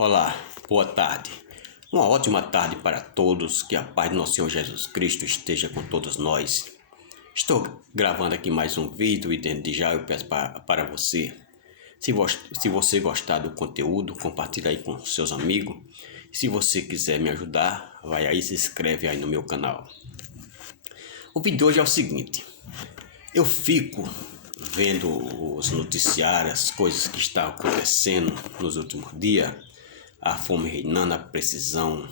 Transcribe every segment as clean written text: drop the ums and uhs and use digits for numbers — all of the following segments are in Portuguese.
Olá, boa tarde. Uma ótima tarde para todos, que a paz do nosso Senhor Jesus Cristo esteja com todos nós. Estou gravando aqui mais um vídeo e desde já eu peço para você, se você gostar do conteúdo, compartilha aí com seus amigos. Se você quiser me ajudar, vai aí e se inscreve aí no meu canal. O vídeo de hoje é o seguinte: eu fico vendo os noticiários, as coisas que estão acontecendo nos últimos dias, a fome reinando, a precisão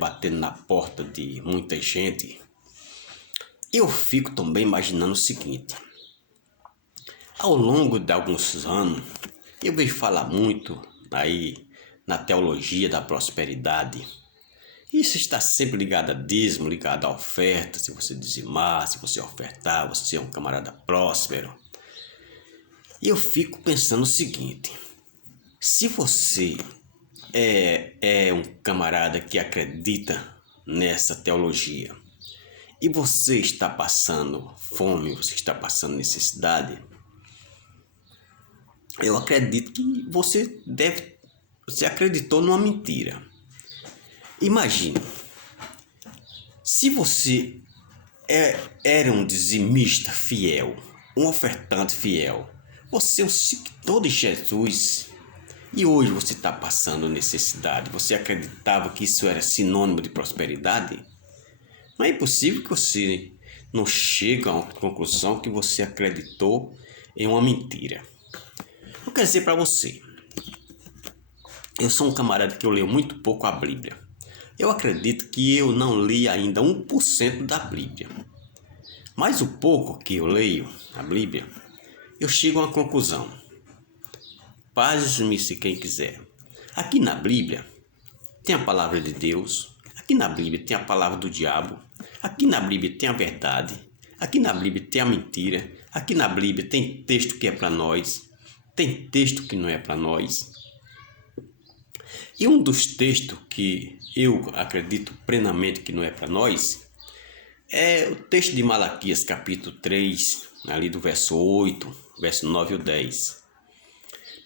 batendo na porta de muita gente. Eu fico também imaginando o seguinte: ao longo de alguns anos, eu vejo falar muito aí na teologia da prosperidade. Isso está sempre ligado a dízimo, ligado à oferta. Se você dizimar, se você ofertar, você é um camarada próspero. E eu fico pensando o seguinte: se você é um camarada que acredita nessa teologia e você está passando fome, você está passando necessidade, eu acredito que você acreditou numa mentira. Imagine, se você era um dizimista fiel, um ofertante fiel, você é um seguidor de Jesus e hoje você está passando necessidade. Você acreditava que isso era sinônimo de prosperidade? Não é possível que você não chegue a uma conclusão que você acreditou em uma mentira. Eu quero dizer para você, eu sou um camarada que eu leio muito pouco a Bíblia. Eu acredito que eu não li ainda 1% da Bíblia. Mas o pouco que eu leio a Bíblia, eu chego a uma conclusão. Pasme se quem quiser. Aqui na Bíblia tem a palavra de Deus. Aqui na Bíblia tem a palavra do diabo. Aqui na Bíblia tem a verdade. Aqui na Bíblia tem a mentira. Aqui na Bíblia tem texto que é para nós. Tem texto que não é para nós. E um dos textos que eu acredito plenamente que não é para nós é o texto de Malaquias, capítulo 3, ali do verso 8, verso 9 e 10.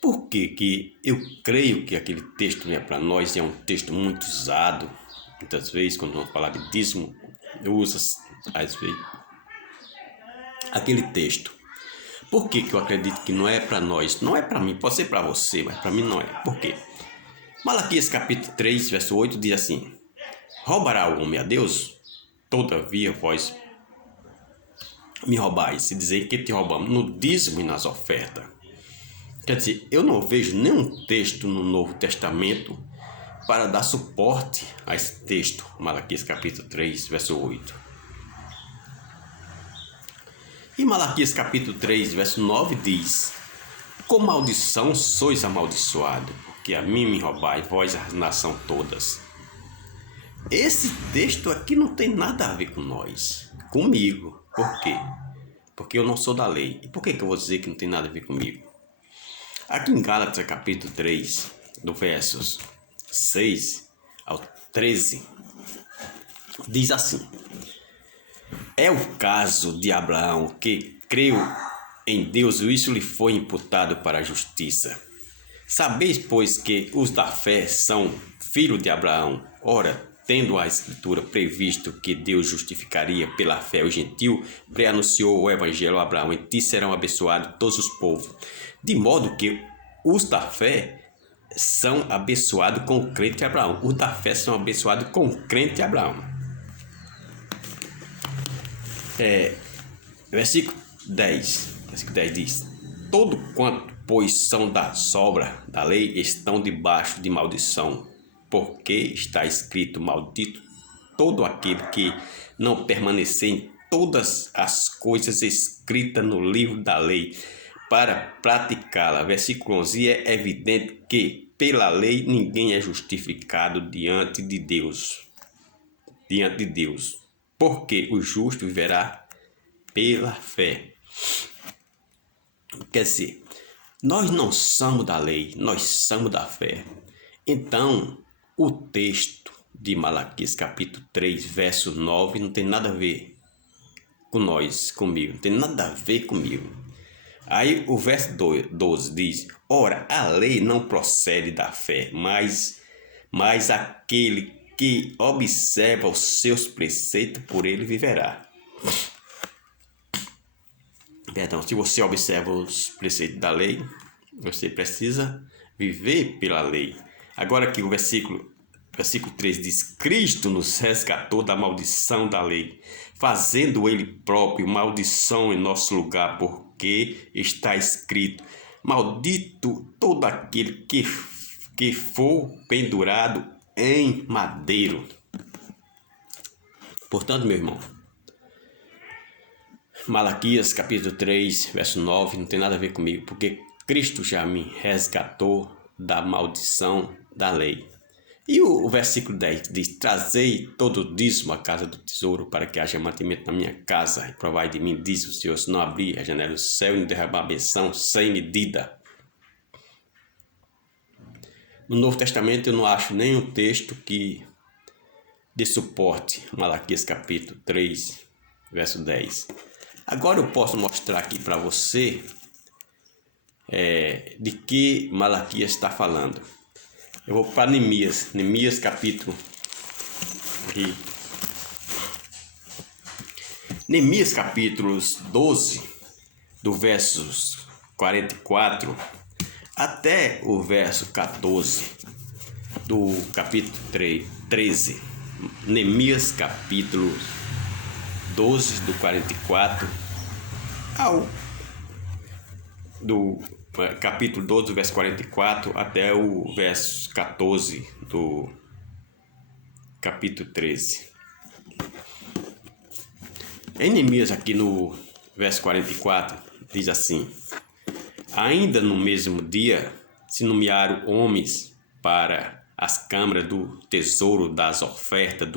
Por que eu creio que aquele texto não é para nós? É um texto muito usado. Muitas vezes, quando vamos falar de dízimo, usa às vezes aquele texto. Por que eu acredito que não é para nós? Não é para mim, pode ser para você, mas para mim não é. Por quê? Malaquias capítulo 3, verso 8 diz assim: roubará o homem a Deus? Todavia vós me roubais, se dizer que te roubamos no dízimo e nas ofertas. Quer dizer, eu não vejo nenhum texto no Novo Testamento para dar suporte a esse texto, Malaquias capítulo 3, verso 8. E Malaquias capítulo 3, verso 9 diz: com maldição sois amaldiçoados, porque a mim me roubais, vós as nações todas. Esse texto aqui não tem nada a ver com nós, comigo. Por quê? Porque eu não sou da lei. E por que eu vou dizer que não tem nada a ver comigo? Aqui em Gálatas capítulo 3, do versos 6 ao 13, diz assim: é o caso de Abraão, que creu em Deus e isso lhe foi imputado para a justiça. Sabeis, pois, que os da fé são filhos de Abraão. Ora, tendo a Escritura previsto que Deus justificaria pela fé o gentio, preanunciou o Evangelho a Abraão: em ti serão abençoados todos os povos. De modo que os da fé são abençoados com o crente Abraão. Os da fé são abençoados com o crente Abraão. Versículo 10 diz: todo quanto, pois, são da sobra da lei, estão debaixo de maldição, porque está escrito: maldito todo aquele que não permanecer em todas as coisas escritas no livro da lei, para praticá-la. Versículo 11: é evidente que pela lei ninguém é justificado diante de Deus, porque o justo viverá pela fé. Quer dizer, nós não somos da lei, nós somos da fé. Então, o texto de Malaquias capítulo 3, verso 9 não tem nada a ver com nós, comigo, não tem nada a ver comigo. Aí o verso 12 diz: ora, a lei não procede da fé, mas aquele que observa os seus preceitos, por ele viverá. Perdão, se você observa os preceitos da lei, você precisa viver pela lei. Agora aqui o versículo 3 diz: Cristo nos resgatou da maldição da lei, fazendo ele próprio maldição em nosso lugar, porque está escrito: maldito todo aquele que for pendurado em madeiro. Portanto, meu irmão, Malaquias capítulo 3, verso 9, não tem nada a ver comigo, porque Cristo já me resgatou da maldição da lei. E o versículo 10 diz: trazei todo o dízimo à casa do tesouro, para que haja mantimento na minha casa, e provai de mim, diz o Senhor, se não abrir a janela do céu e não derramar a benção sem medida. No Novo Testamento eu não acho nenhum texto que dê suporte a Malaquias capítulo 3, verso 10. Agora eu posso mostrar aqui para você de que Malaquias está falando. Eu vou para Neemias capítulo aqui. Neemias capítulos 12, do versos 44 até o verso 14 do capítulo 13. Neemias capítulo 12, do 44 ao do capítulo 12, do verso 44 até o verso 14 do capítulo 13. Em Neemias, aqui no verso 44, diz assim: ainda no mesmo dia se nomearam homens para as câmaras do tesouro das ofertas,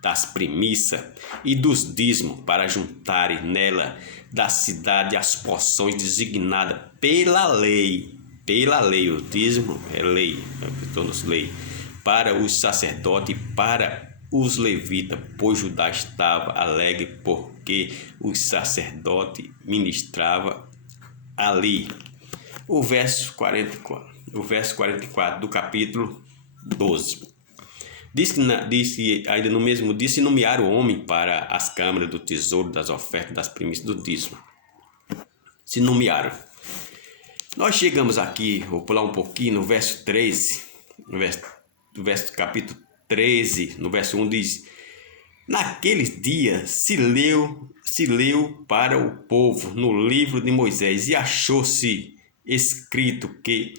das primícias e dos dízimos, para juntarem nela da cidade as porções designadas pela lei. Pela lei, o dízimo é lei, lei, para os sacerdotes e para os levitas, pois Judá estava alegre porque os sacerdotes ministravam ali. O verso 44 do capítulo 12. Diz que ainda no mesmo dia se nomearam o homem para as câmaras do tesouro, das ofertas, das primícias do dízimo. Se nomearam. Nós chegamos aqui, vou pular um pouquinho, no verso 13, no verso capítulo 13, no verso 1 diz: naqueles dias se leu para o povo no livro de Moisés, e achou-se escrito que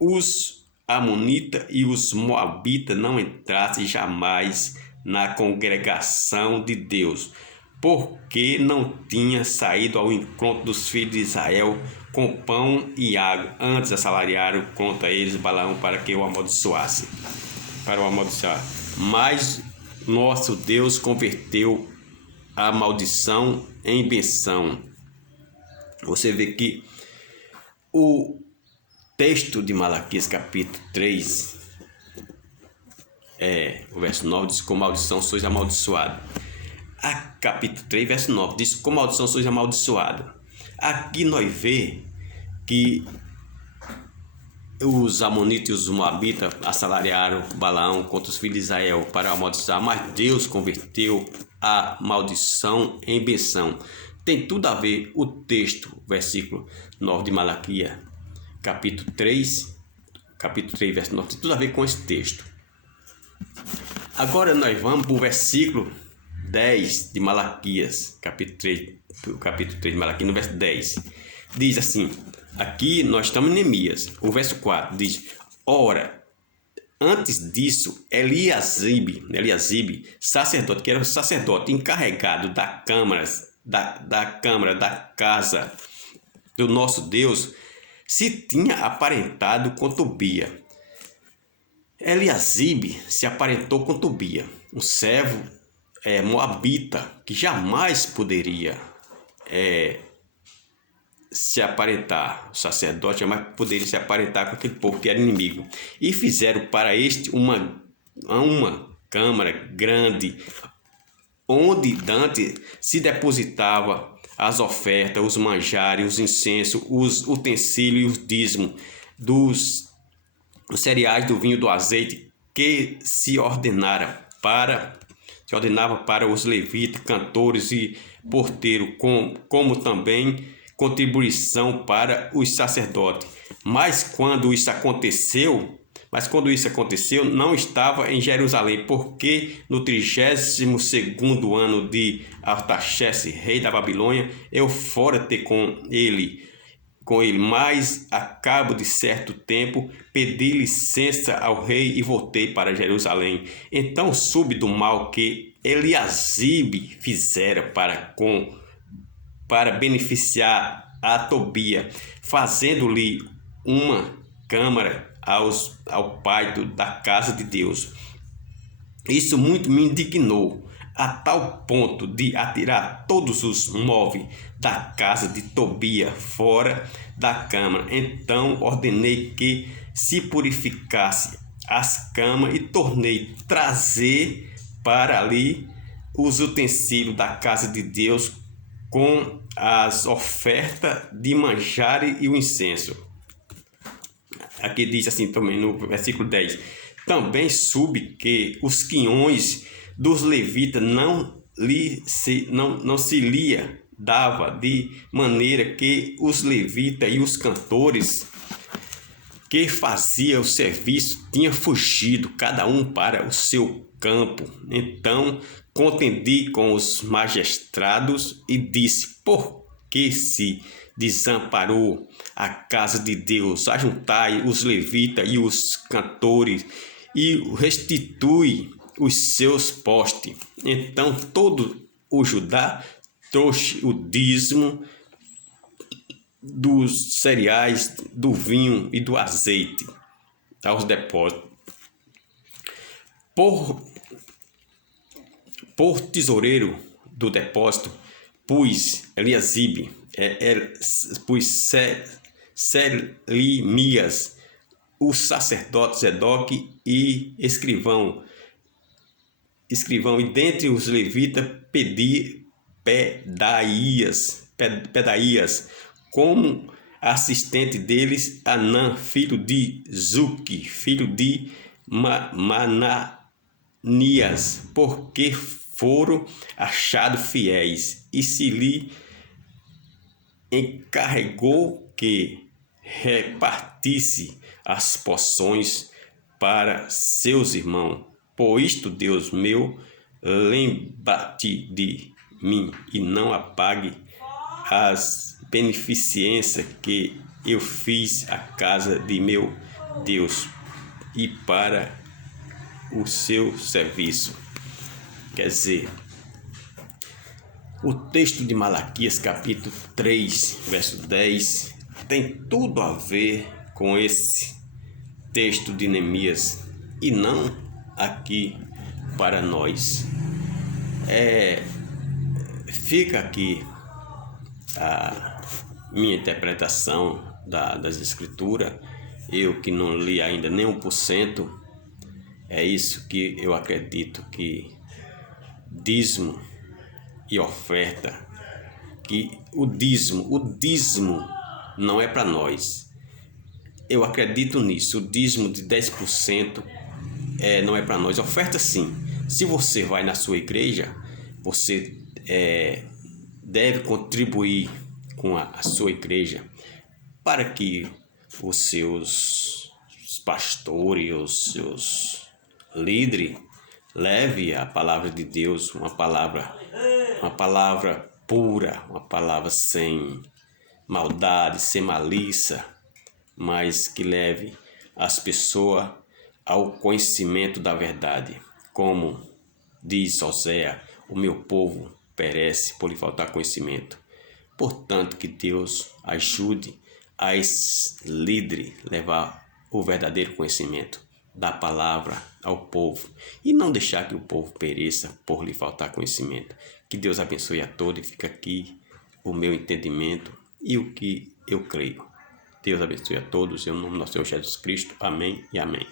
os Amonita e os Moabitas não entrassem jamais na congregação de Deus, porque não tinha saído ao encontro dos filhos de Israel com pão e água. Antes assalariaram contra eles Balaão para que o amaldiçoasse. Mas nosso Deus converteu a maldição em benção. Você vê que o texto de Malaquias capítulo 3, o verso 9 diz: com maldição sois amaldiçoados. A capítulo 3, verso 9 diz: com maldição sois amaldiçoados. Aqui nós vemos que os amonitas e os moabitas assalariaram Balaão contra os filhos de Israel para amaldiçoar, mas Deus converteu a maldição em benção. Tem tudo a ver o texto, versículo 9 de Malaquias capítulo 3, verso 9, tem tudo a ver com esse texto. Agora nós vamos para o versículo 10 de Malaquias, capítulo 3 de Malaquias, no verso 10. Diz assim, aqui nós estamos em Neemias, o verso 4 diz: ora, antes disso, Eliasibe, sacerdote, que era o sacerdote encarregado da câmara, da casa do nosso Deus, se tinha aparentado com Tobia. Eliasibe se aparentou com Tobia, um servo moabita, que jamais poderia se aparentar, o sacerdote jamais poderia se aparentar com aquele povo que era inimigo. E fizeram para este uma câmara grande, onde Dante se depositava as ofertas, os manjares, os incensos, os utensílios e os dízimos dos cereais, do vinho, do azeite que se ordenava para os levitas, cantores e porteiros, como também contribuição para os sacerdotes. Mas quando isso aconteceu, não estava em Jerusalém, porque no 32º ano de Artaxerxes, rei da Babilônia, eu fora ter com ele, mas a cabo de certo tempo pedi licença ao rei e voltei para Jerusalém. Então soube do mal que Eliasibe fizera para beneficiar a Tobia, fazendo-lhe uma câmara ao pátio da casa de Deus. Isso muito me indignou, a tal ponto de atirar todos os móveis da casa de Tobia fora da câmara. Então ordenei que se purificasse as camas e tornei trazer para ali os utensílios da casa de Deus com as ofertas de manjares e o incenso. Aqui diz assim também no versículo 10. Também soube que os quinhões dos levitas não se lia dava, de maneira que os levitas e os cantores que faziam o serviço tinham fugido, cada um para o seu campo. Então contendi com os magistrados e disse: por que se desamparou a casa de Deus? Ajuntai os levitas e os cantores e restitui os seus postes. Então todo o Judá trouxe o dízimo dos cereais, do vinho e do azeite aos depósitos. Por tesoureiro do depósito, pus Eliasibe, pus Selimias, o sacerdote Zedoque e escrivão, e dentre os levitas pedi Pedaías, como assistente deles, Anã, filho de Zuque, filho de Mananias, porque foram achados fiéis, e se lhe encarregou que repartisse as porções para seus irmãos. Por isto, Deus meu, lembra-te de mim e não apague as beneficências que eu fiz à casa de meu Deus e para o seu serviço. Quer dizer, o texto de Malaquias, capítulo 3, verso 10, tem tudo a ver com esse texto de Neemias e não aqui para nós. Fica aqui a minha interpretação das escrituras. Eu que não li ainda nem 1%, é isso que eu acredito, que dízimo e oferta, que o dízimo não é para nós. Eu acredito nisso. O dízimo de 10% não é para nós. Oferta sim. Se você vai na sua igreja, você deve contribuir com a sua igreja para que os seus pastores, os seus líderes leve a palavra de Deus, uma palavra pura, uma palavra sem maldade, sem malícia, mas que leve as pessoas ao conhecimento da verdade. Como diz Oséias, o meu povo perece por lhe faltar conhecimento. Portanto, que Deus ajude a esse líder levar o verdadeiro conhecimento da palavra ao povo e não deixar que o povo pereça por lhe faltar conhecimento. Que Deus abençoe a todos e fica aqui o meu entendimento e o que eu creio. Deus abençoe a todos, em nome do nosso Senhor Jesus Cristo. Amém e amém.